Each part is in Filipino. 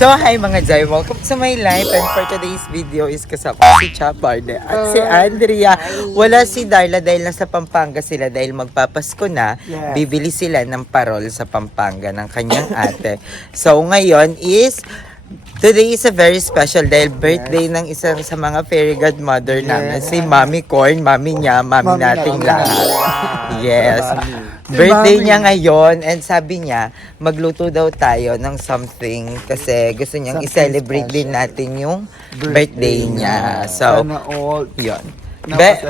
So, hi mga Jai! Welcome to my life, and for today's video is kasama si Chaparde at si Andrea. Wala si Darla dahil nasa Pampanga sila dahil magpapasko na. Bibili sila ng parol sa Pampanga ng kanyang ate. So, ngayon is today is a very special dahil birthday ng isang sa mga fairy godmother namin, si Mami Corn, mami niya, mami nating lahat. Yes. Birthday niya ngayon and sabi niya magluto daw tayo ng something kasi gusto niyang i-celebrate din natin yung birthday niya. So, yun.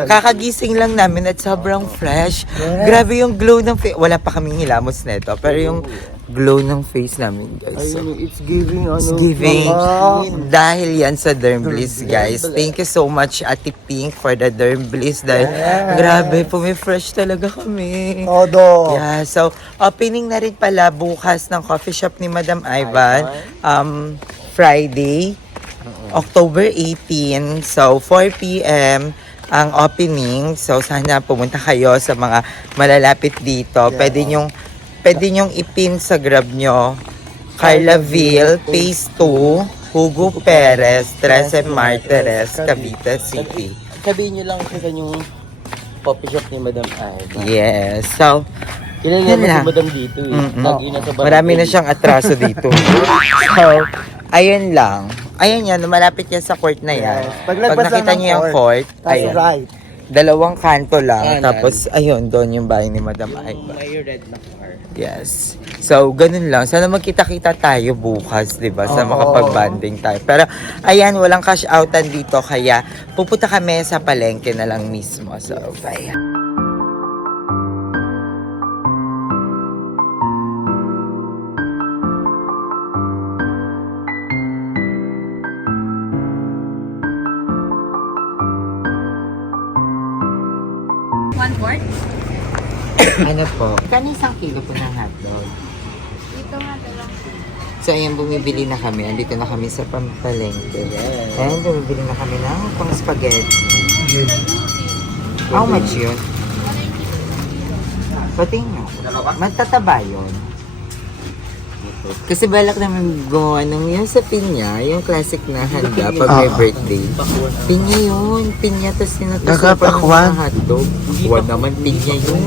Kakagising lang namin at sobrang fresh. Grabe yung glow ng face. Wala pa kaming hilamos nito pero yung glow ng face namin, guys. So, It's giving it's giving. Dahil yan sa Derm Bliss, guys. Thank you so much, Ate Pink, for the Derm Bliss. Dahil grabe, pumi-fresh talaga kami. Todo. Yeah, so opening na rin pala bukas ng coffee shop ni Madam Ivan. Friday, October 18. So 4 p.m. ang opening. So sana pumunta kayo sa mga malalapit dito. Pwede nyong ipin sa grab nyo. Carla Ville, Phase 2, Hugo Perez, 13 Martires, Cavite City. Sabihin nyo lang kung yung coffee shop ni Madam Ivan. Yes. So, Kilala yun naman lang. si Madam dito eh. Lagi na sa barangay. Marami na siyang atraso dito. So, ayun lang. Ayun yan, malapit yan sa court na yan. Yes. Pag Paglagpas nakita lang ng niyo yung court, court, that's ayun. right. Dalawang kanto lang. Kanan. Tapos, ayun, doon yung bahay ni Madam Ivan. May red na car. Yes. So, ganun lang. Sana magkita-kita tayo bukas, di ba? Sa Oo. makapag-banding tayo. Pero, ayan, walang cash outan dito. Kaya, pupunta kami sa palengke na lang mismo. So, bye. One quart? Ano po? Kano isang kilo po ng hotdog? Dito nga, dalawang. So, ayan, bumibili na kami. Andito na kami sa pampalengke. Yes. Ayan, bumibili na kami ng pang spaghetti. How much yun? Pating nyo. Matataba yun. Kasi balak naman gumawa ng yung sa pinya, yung classic na handa pag may birthday. Pinya yun. Pinya, tapos sinatusupan ng mga hotdog. Huwag naman pinya yun.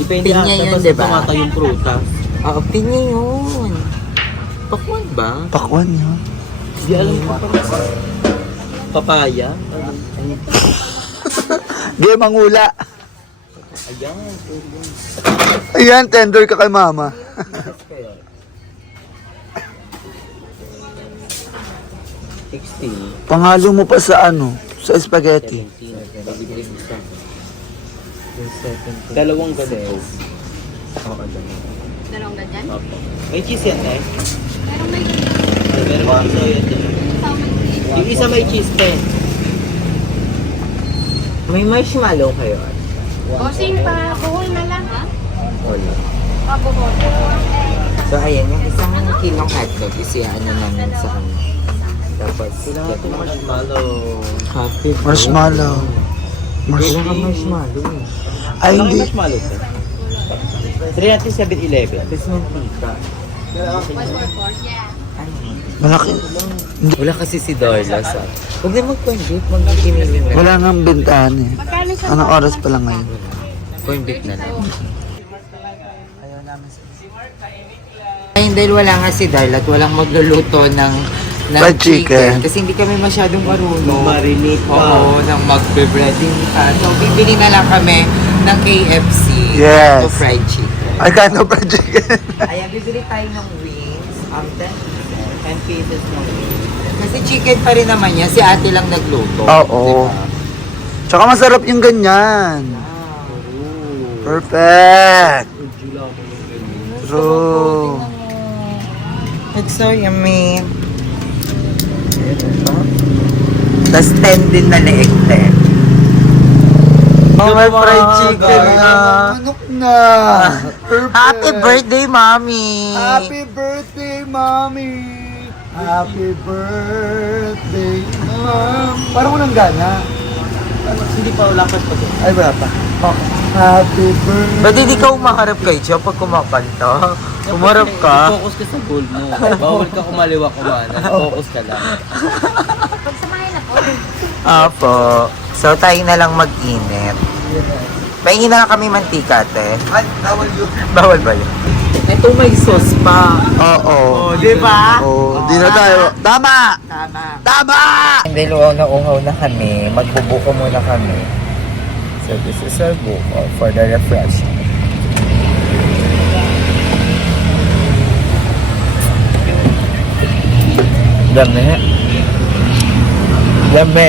Depende Pinya ata yun, basta diba? tumata yung prutas. Oo, pinya yun. Pakwan ba? Pakwan yun. Hindi alam ko pa. Papaya? Di mangula. Ayan. Ayan, tender ka kay mama. Kaya. 60. Pangalo mo pa sa ano? Sa spaghetti. 17. Dalawang ganito. Oo, Dalawang ganyan? Opo. May cheese yan eh. Pero may Meron pa isa yan. Yung isa may cheese pa eh. May marshmallow kayo. Bossing pa, buhol na lang. Ha? Wala. Buhol. So, ayan, yung isang kilong hotdog, ano namin sa kanya. Tapos, Kailangan itong marshmallow. happy birthday. Marshmallow. Wala kang marshmallow. Ay, Wala hindi. kang marshmallow pa. 307-Eleven. Tapos mantika. 144, yeah. Ano? Malaki. Wala kasi si Darla sa... Huwag na mag-corn beef, mag-ginilin na. Wala nang bentahan eh. Magkano sa Anong oras pa lang ngayon? Corn beef na lang. Ayun, dahil wala nga si Darla at walang magluluto ng Fried chicken. Kasi hindi kami masyadong marunong. Marinate pa. Oo, ng magbe-breading pa. So, bibili na lang kami ng KFC. Yes. O fried chicken. Ay, kano pa chicken? Ayan, bibili tayo ng wings. 10 pieces ng wings. Kasi chicken pa rin naman yan. Si ate lang nagluto. Oo. Diba? Tsaka masarap yung ganyan. Wow. Perfect. True. It's so yummy. Tapos 10 din na leeg din. Oh, may fried chicken na. Manok na. Perfect. Happy birthday, Mommy! Happy birthday, mommy! Happy birthday, mom! Parang walang gana. Hindi pa wala pa pa doon. Ay, wala pa. Okay. Happy birthday. Ba't hindi ka umaharap kay Joe pag kumakanta? Umarap ka. Focus ka sa goal mo. Bawal ka kumaliwa kumana. Focus ka lang. Pagsamahin ako. Apo. So, tayo na lang mag-init. Paingin na lang kami mantika, te. Ay, bawal yun. Bawal ba yun? Ito may sauce pa. Oo. Di ba? Oo, di na tayo. Tama! Tama! Hindi, luwaw na uhaw na kami. Magbubuko muna kami. So, this is our buko for the refreshment. Dami. Dami.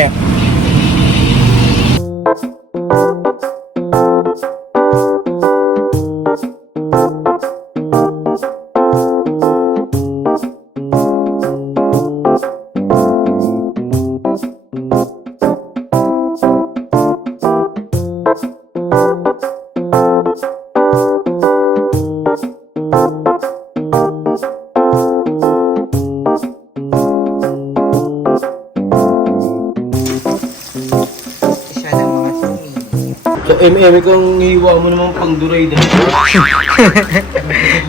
Siya ng mga tumi. So, kung hiwa mo naman pang duray dahil.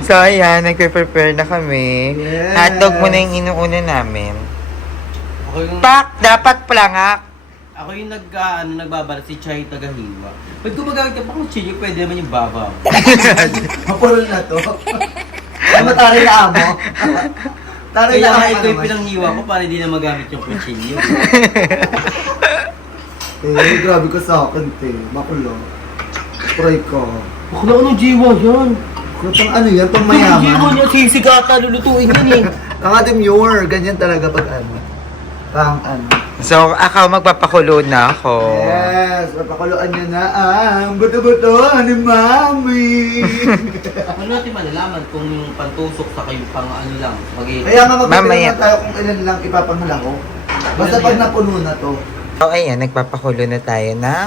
So, ayan, nagpe-prepare na kami. Yes. Hotdog muna yung inuuna namin. Ako yung, Pak! Dapat plangak! ako yung nagbabalat si Chay tagahiwa. Pag gumagamit ka pa kung chili, pwede naman yung babaw. Mapulol na to. Ay, matari na amo. Tari Kaya na nga amo ito yung naman. pinanghiwa ko para hindi na magamit yung kutsilyo. Eh, grabe ka sa akin, te. Makulo. Try ko. Bakla ko ng jiwa yan. Pang ano yan, pang Yung jiwa mayaman. niya, sisigata, lulutuin yan eh. Ang ating muir, ganyan talaga pag ano. Pang ano. So, ako magpapakulo na ako. Yes, mapakuluan niya na ang buto-buto ni Mami. Ano natin malalaman kung yung pantusok sa kayo pang ano lang, Kaya nga Mamaya. magpapilihan tayo kung ilan lang ipapangulako. Basta pag napuno na to. So, ayan, nagpapakulo na tayo ng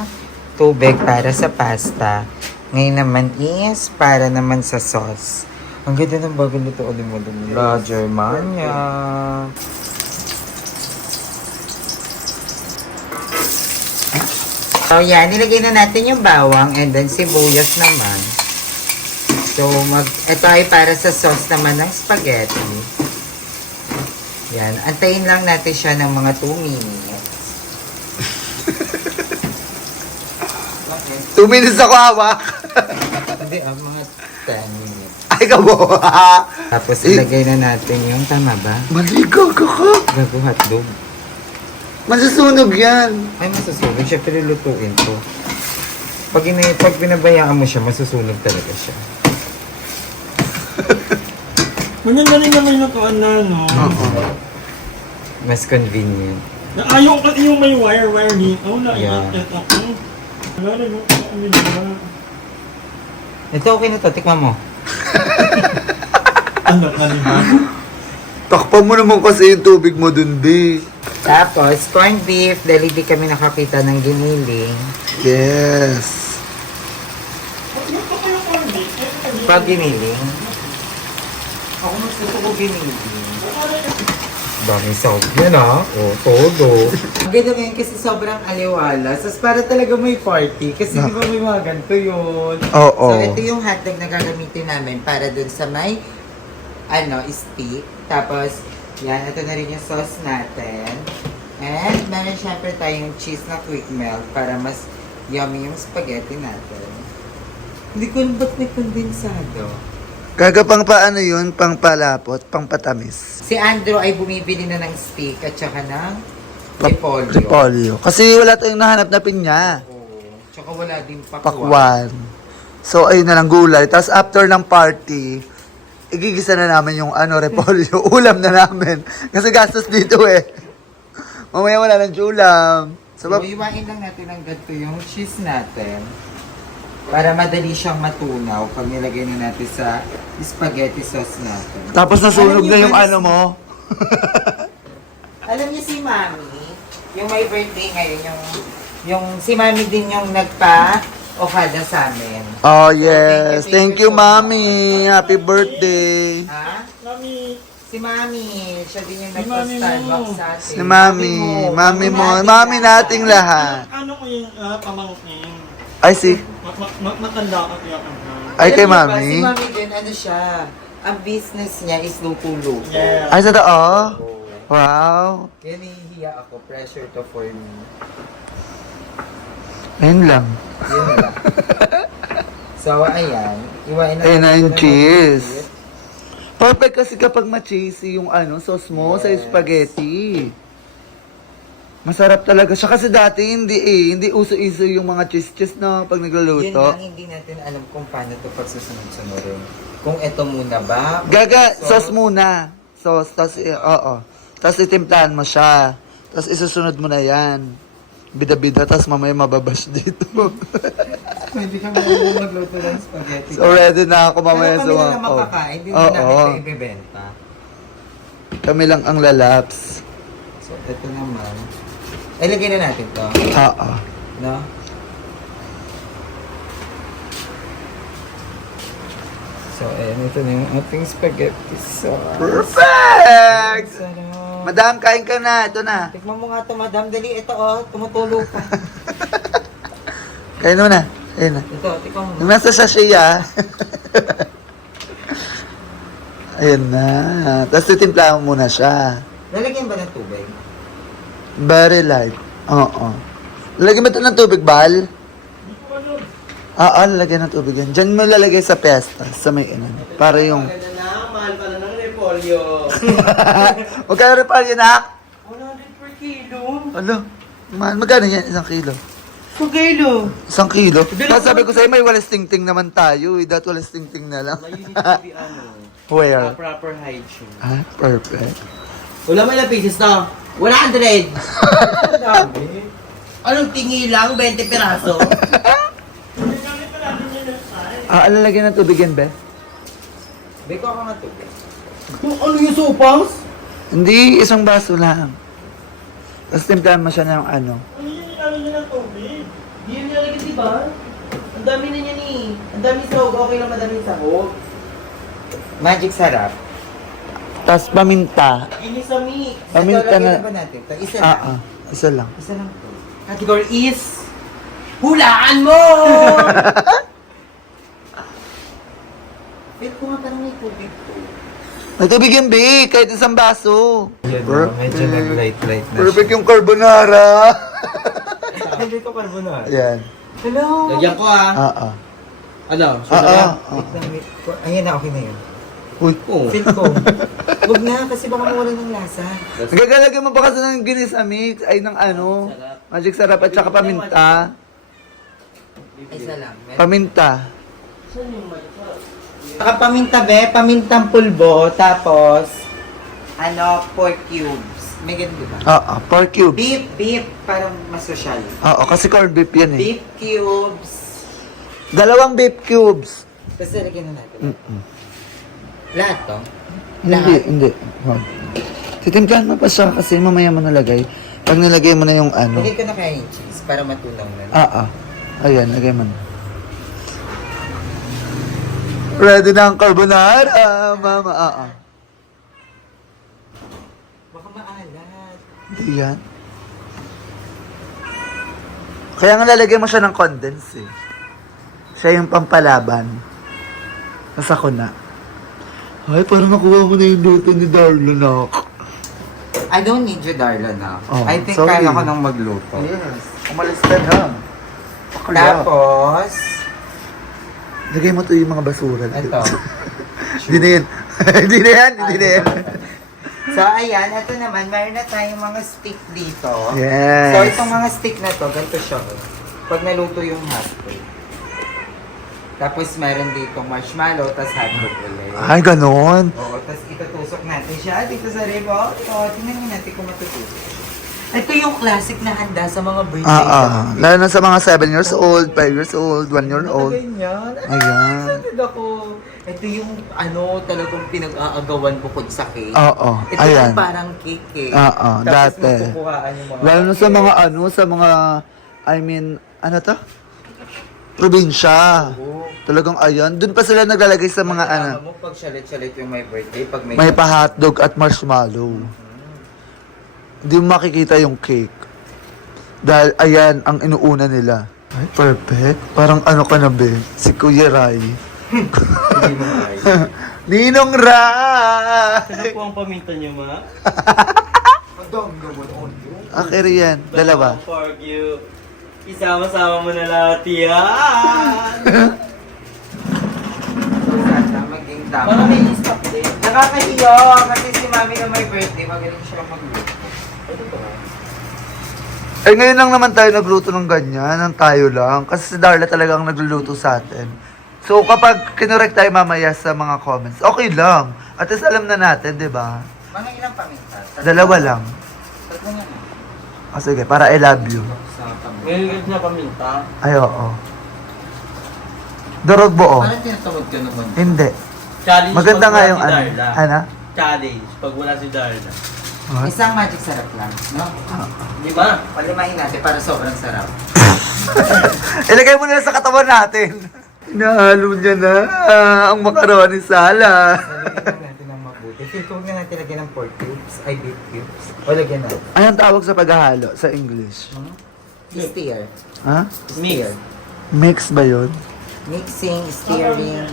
tubig para sa pasta. Ngayon naman is para naman sa sauce. Ang ganda ng bago nito, ulit mo dun. La Germania. So, yan. Nilagay na natin yung bawang and then sibuyas naman. So, ito ay para sa sauce naman ng spaghetti. Yan. Antayin lang natin siya ng mga 2 minutes. 2 minutes ako hawak. Hindi, mga 10 minutes. Ay, kabo. Tapos, ilagay na natin yung, tama ba? Maligaw ka ka. Gago hotdog. Masusunog yan. Ay, masusunog siya, pero lutuin ko. Pag pinabayaan mo siya, masusunog talaga siya. Maganda rin naman yung ano, no? Mas convenient. Ayaw ko yung may wire dito. Yeah. Ako. Wala na yung ano nila. Ito, okay na to. Tikman mo. Ano na nila? Takpan mo naman kasi yung tubig mo dun, be. Tapos, corned beef. Dahil di kami nakakita ng giniling. Yes. Pag giniling. Ako mas gusto ko giniling. Dami sob yan ah. O, todo. Ang ganda ngayon kasi sobrang aliwala. So, para talaga may party. Kasi di ba may mga ganito yun. Oo. So, ito yung hotdog na gagamitin namin para dun sa may stick. Tapos, yan. Ito na rin yung sauce natin. And, meron syempre tayong cheese na quick melt para mas yummy yung spaghetti natin. Hindi ko alam ba't may kondensado. Kaga pang paano yun? Pang palapot, pang patamis. Si Andrew ay bumibili na ng steak at saka ng repolyo. Repolyo. Kasi wala tayong nahanap na pinya. Oo. Tsaka wala din pakwan. Pakwan. So, ayun na lang gulay. Tapos after ng party, igigisa na namin yung repolyo. Ulam na namin. Kasi gastos dito eh. Mamaya wala ng ulam. So, iwain lang natin ang ganito yung cheese natin. Para madali siyang matunaw pag nilagay na natin sa spaghetti sauce natin. Tapos nasunog Alam niyo na yung ba ano mo. Alam niyo si Mami, yung may birthday ngayon, yung si Mami din yung nagpa-okada sa amin. Oh yes. Thank you, Mami. Happy birthday. Ha? Mami, Si Mami, siya din yung Si Mami nagpa-Starbucks mo. sa atin. Si Mami. Mami mo. Mami nating lahat. ano ko yung pamangkin? Ay, si. Matanda ka kaya ka. Ay, kay Alam niyo ba, Mami. Si Mami din, ano siya, ang business niya is luto-luto. Yeah. Ay, totoo? Wow. Kaya nahihiya ako, pressure to for me. Ayun lang. Yun lang. So, ayan. Iwain Ayun na yung natin cheese. Perfect kasi kapag ma-cheesy yung sauce mo sa spaghetti. Masarap talaga siya. Kasi dati hindi uso-iso yung mga cheese na pag Yun nagluluto. lang, hindi natin alam kung paano ito pagsusunod-sunurin. Kung ito muna ba? Sauce muna. Sauce, tapos, oo. Tapos itimplahan mo siya. Tapos isusunod mo na yan. Bida-bida, tapos mamaya mababash dito. Hindi kami magluto ng spaghetti. So ready na ako mamaya Pero kami sa lang naman kakain, hindi na Oo. namin ito ibibenta. Kami lang ang lalaps. So, ito naman. Ay, lagyan na natin to. Oo. No? So, ayan. Ito na yung ating spaghetti sauce. Perfect! Sarap. Madam, kain ka na. Ito na. Tikman mo nga ito, madam. Dali, ito tumutulo pa. Kain mo na. Ayun na. Ito, tikman mo. Yung nasa sachet, Ayun na. Tapos titimplahan mo muna siya. Lalagyan ba ng tubig? Very light. Oo. Lalagyan mo ito ng tubig, Bal? Oo, lalagyan ng tubig yan. Diyan mo lalagay sa pesta, sa may inan. Para yung... Maganda na, mahal pa na ng repolyo. Huwag ka na rin pala yun, ha? 100 per kilo. Ano? Man, magkano yan? 1 kilo? 1 kilo. 1 kilo? Tapos sabi ko sa'yo, may walas ting-ting naman tayo. That walas ting-ting na lang. You need to be Where? proper hygiene. Ah, perfect. Wala mo ilang pieces na? 100! Anong tingi lang? 20 piraso? Lalagyan ng tubig yan, Be? Beko ako nga tubig. Ano yung sopas? Hindi, isang baso lang. Tapos timplahan mo siya ng ano. Hindi yun nilagay, diba? Ang dami na niyan eh. Ang dami sahog. Okay lang madaming sahog. Magic sarap. Tapos paminta. Ginisami. Paminta Ito, lagyan na. na ba natin? Ito, isa lang. Isa lang. Isa lang po. Category is... Hulaan mo! Wait ko nga parang may tubig po. May tubig yan, Be. Kahit isang baso. Medyo nag-light-light na Perfect yung carbonara. Hindi ko carbonara. Yan. Hello! Lagyan ko ah. Ano? Wait lang, wait ko. Ayan na, okay na yun. Uy. Oh. Feel ko. Huwag na, kasi baka mawala ng lasa. Gagalagyan mo pa kasi ng ginisa mix. Ay, ng ano. Magic sarap at saka paminta. Isa lang. Paminta. Saka paminta, be. Pamintang pulbo. Tapos, pork cubes. May ganun, di ba? Pork cubes. Beef. Parang mas social. Kasi corned beef yan eh. Beef cubes. 2 beef cubes. Tapos nalagyan na natin. Lahat to? Hindi. Wag. Titimplahan mo pa siya kasi mamaya mo nalagay. Pag nilagay mo na yung ano. Lagay ko na kaya yung cheese para matunaw na. Ayan, lagay mo na. Ready na ang carbonara, mama. Baka maalat. Hindi yan. Kaya nga lalagay mo siya ng condense eh. Siya yung pampalaban. Nasa ko na. Ay, parang nakuha mo na yung luto ni Darlon ako. I don't need you, Darla, na. Oh, I think sorry. kaya ko nang magluto. Yes. Umalis ka na. Tapos, Lagay mo to yung mga basura. ito. Hindi na yan. Hindi na yan. So, ayan. Ito naman, meron na tayong mga stick dito. Yes. So, itong mga stick na to, ganito siya. Pag naluto yung hotdog. Tapos, meron dito marshmallow, tapos hotdog ulit. Ay, ganon. Oo, tapos itutusok natin siya dito sa rebo. O, tingnan nyo natin kung matutusok. Ito yung classic na handa sa mga birthday. Lalo na sa mga 7 years old, 5 years old, 1 year old. Ganyan. Ayan. Excited ako. Ito yung talagang pinag-aagawan bukod sa cake. Oo, Ito ayan. yung parang cake eh. Oo, Tapos dati. makukuhaan yung mga... Lalo na sa mga, ano to? Probinsya. Oo. Talagang ayan. Doon pa sila naglalagay sa mga Alam mo, pag shalit-shalit yung my birthday, pag may pa-hotdog at marshmallow. Hindi mo makikita yung cake. Dahil ayan ang inuuna nila. Ay, perfect. Parang ano ka na, be? Si Kuya Rai. Hindi mo ay. Ninong Ray! Ano po ang paminta niyo, ma? Okay rin yan. Dalawa. For you. Isama-sama mo na lahat yan. Sana maging tama. Baka may stop din. Nakakahiyo kasi si mami na may birthday, magaling siya magluto. Eh ngayon lang naman tayo nagluto ng ganyan, ng tayo lang. Kasi si Darla talagang nagluluto sa atin. So kapag kinorek tayo mamaya sa mga comments, okay lang. At least alam na natin, di ba? Mga ilang paminta? Dalawa lang. Tatlo nga na. O sige, para I love you. Sa paminta. Ngayon na paminta. Ay, oo. Durog buo. Parang tinatawag ka naman. Hindi. Challenge Maganda pag nga wala yung si ano. Darla. Ano? Challenge pag wala si Darla. What? Isang magic sarap lang, no? Di ba? Palimahin natin para sobrang sarap. Ilagay mo na lang sa katawan natin. Nahalo niya na ang macaroni salad. Lagyan natin ng mabuti. Feel ko huwag na natin lagyan ng pork cubes, ay beef cubes. O lagyan natin. Anong tawag sa paghahalo sa English? Steer. Ha? Steer. Mix ba yun? Mixing, steering.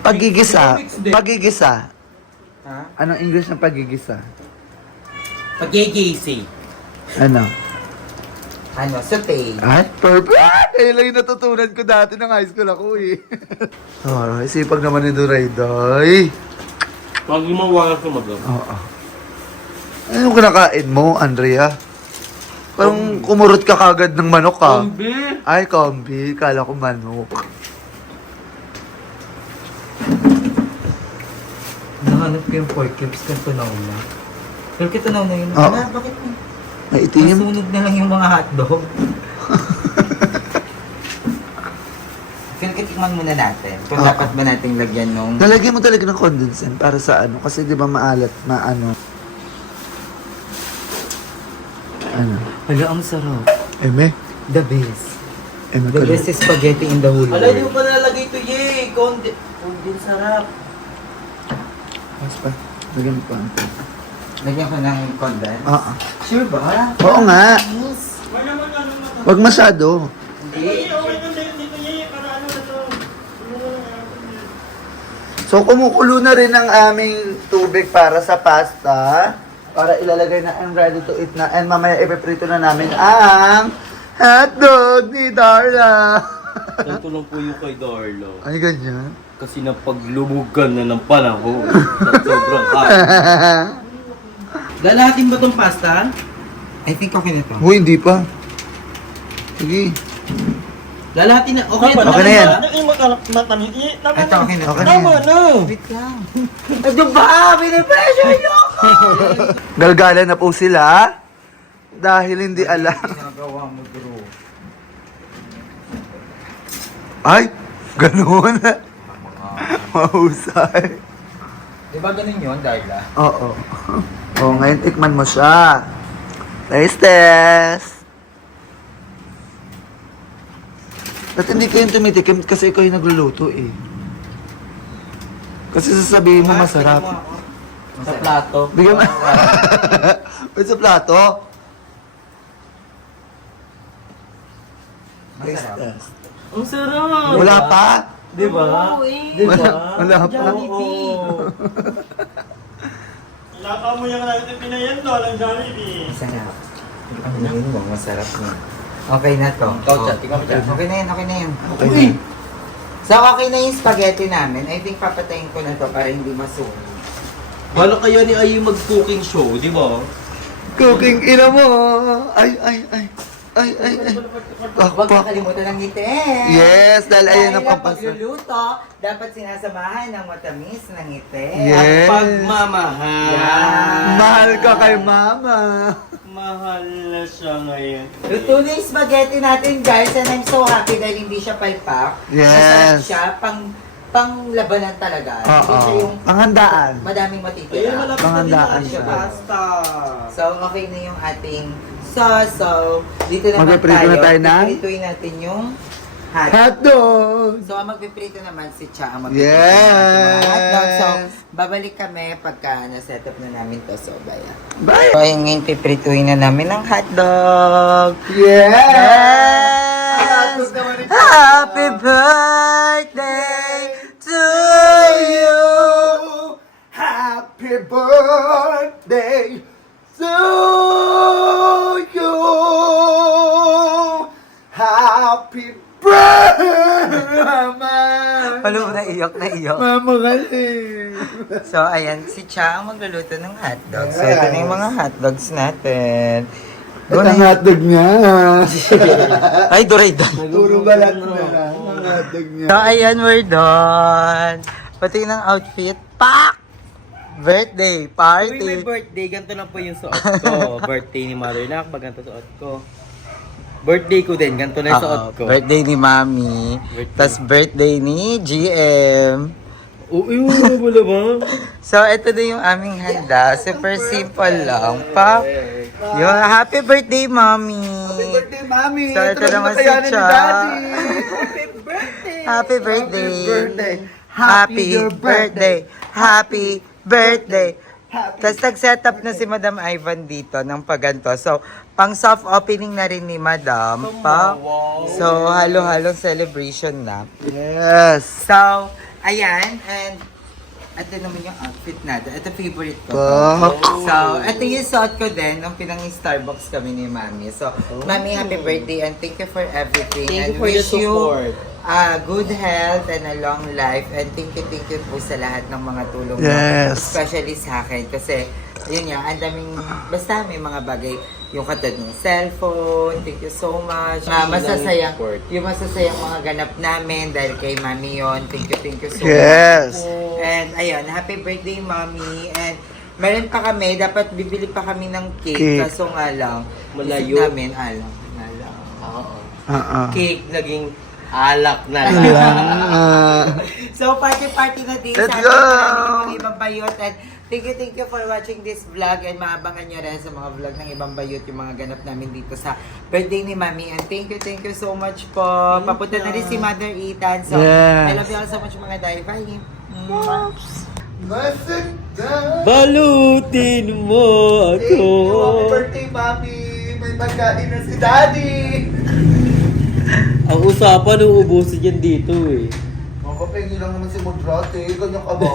Pagigisa. Pagigisa. Ha? Anong English ng pagigisa? Pag-gigisi. Ano? Ano, saute. Ay, perfect! Ayun lang yung natutunan ko dati ng high school ako eh. Oh, isipag naman ni Duray, Day. Pag lumawagan ka mag-love. Oo. Anong kinakain mo, Andrea? Parang kumurot ka kagad ng manok ka. Kombi! Ay, kombi. Kala ko manok. Nahanap ko yung pork cubes kung tunaw na. Pero kitunaw na yun. Oo. Wala, bakit mo? Maitim? Masunog na lang yung mga hotdog. Tikman muna natin. Kung Oo. dapat ba nating lagyan nung... Lalagyan mo talaga ng condensate para sa ano. Kasi di ba maalat, maano. Ano? Hala, ang sarap. Eme? The best. Eme The ka best is spaghetti in the whole Ala, hindi mo world. pa nalagay ito, ye! Kundi sarap. Mas pa. Lagyan mo pa. Lagyan ko ng condensed. Oo. Sure ba? Oo nga. Yes. Wag naman ano na to. Wag masyado. Hindi, okay na dito niya para ano na to. So, kumukulo na rin ang aming tubig para sa pasta. Para ilalagay na and ready to eat na. And mamaya ipiprito na namin ang hotdog ni Darla. Ganito lang po yung kay Darlo. Ay, ganyan. Kasi napaglumugan na ng panahon. Sa sobrang kain. Lalahatin ba tong pasta? I think okay na to. Uy, hindi pa. Sige. Lalahatin na. Okay, Okay na yan. Matamis. Tama Ito, okay na to. Okay na Tama yan. na. Wait lang. Ano ba? Pinipressure niyo ako! Galgala na po sila. Dahil hindi alam. Ginagawa mo, bro. Ay, ganun. Mahusay. Di ba ganun yun, Darla? Oo. Oh, ngayon tikman mo siya. Taste test. Ba't hindi kayong tumitikim? Kasi ikaw yung nagluluto eh. Kasi sasabihin mo masarap. Sa plato. Bigyan mo. Ba't sa plato? Taste Masarap. test. Ang sarap! Wala pa? Di ba? Di ba? Wala pa. Laka mo yung natin pinayan doon ang Jollibee. Masarap. Ang yun mo, masarap na. Okay na to. Ikaw, Chat, ikaw, Chat. Okay na yan, okay na yan. Okay. So, okay na yung spaghetti namin. I think papatayin ko na to para hindi masunog. Bala kayo ni Ayu mag-cooking show, di ba? Cooking ina mo. Ay, ay, ay. Ay, ay, ay. Huwag Pakpak. kakalimutan ng ngiti. Yes, dahil ayun ang Dahil pampasa. pagluluto, dapat sinasamahan ng matamis na ngiti. Yes. At pagmamahal. Yan. Mahal ka kay mama. Mahal na siya ngayon. Luto na yung spaghetti natin, guys, and I'm so happy dahil hindi siya palpak. Yes. Masarap siya, pang labanan talaga. Hindi siya Oo. yung Panghandaan. madaming Ayun, matitira. malapit na din Panghandaan ang siya. pasta. So, okay na yung ating sauce. So, dito naman Magpiprito na tayo ng? Piprituin natin yung hot. Hotdog. So, ang magpiprito naman si Cha ang magpiprito Yes. ng ating mga hotdog. So, babalik kami pagka na-set up na namin to. So, bye. Bye. So, ayun ngayon, piprituin na namin ang hotdog. Yes. Yes! Happy birthday birthday to you. Happy birthday, Mama. Alam mo, naiyak. Mama kasi. So, ayan, si Cha ang magluluto ng hotdogs. So, ito na yung mga hotdogs natin. Ito ang hotdog niya. Ay, Doray-Don. Puro balat na lang ang hotdog niya. So, ayan, we're done. Pati ng outfit. Pak! Birthday, party. Uy, may birthday. Ganito lang po yung suot ko. Birthday ni Mother Nakba, ganito suot ko. Birthday ko din, ganito na yung suot ko. Birthday ni Mami. Birthday. Tapos birthday ni GM. Uy, wala ba? So, ito na yung aming handa. Super simple lang. Pa. Yun, happy birthday, Mami. Happy birthday, Mami. So, ito naman si kayanin ni Cha. Daddy. Happy birthday. Happy birthday. Happy birthday. Happy birthday. Tapos nag-set up na si Madam Ivan dito ng paganto. So, pang soft opening na rin ni Madam. Pa. So, halo-halong celebration na. Yes. So, ayan. And, ito naman yung outfit natin. Ito favorite ko. Pak. So, ito yung suot ko din nung pinang-Starbucks kami ni Mami. So, Mami, happy birthday and thank you for everything. Thank and you for your wish you support. good health and a long life. And thank you po sa lahat ng mga tulong Yes. mo. Especially sa akin. Kasi, yun nga, ang daming, basta may mga bagay. Yung katulad ng cellphone, thank you so much. Masasayang, yung masasayang mga ganap namin dahil kay Mami yon. Thank you so Yes. much. And ayun, happy birthday, Mami. And meron pa kami, dapat bibili pa kami ng cake. Cake. Kaso nga lang, Malayo. isip namin, alam. Oo. Cake. Cake naging alak na Ala. lang. So, party na din. Let's Sana go! marami ng mga ibang bayot. And thank you for watching this vlog. And maabangan nyo rin sa mga vlog ng ibang bayot yung mga ganap namin dito sa birthday ni Mami. And thank you so much po. Papunta na rin si Mother Ethan. So, Yes. I love you all so much mga day. Bye! Balutin mo Happy ako. birthday, Mami. May pagkain na si Daddy. Ang usapan, uubusin yan dito eh. Makapengi lang naman si Modrate. Ganyan ka ba?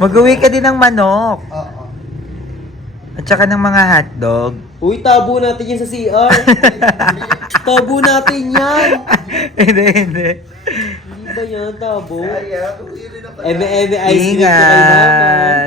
Mag-uwi ka din ng manok. Oo. At saka ng mga hotdog. Uy, tabo natin yan sa CR. Tabo natin yan. Hindi. Hindi ba yan, tabo? Kaya, kung iri na pala. Eme, ice cream ko kay mama. Ingat!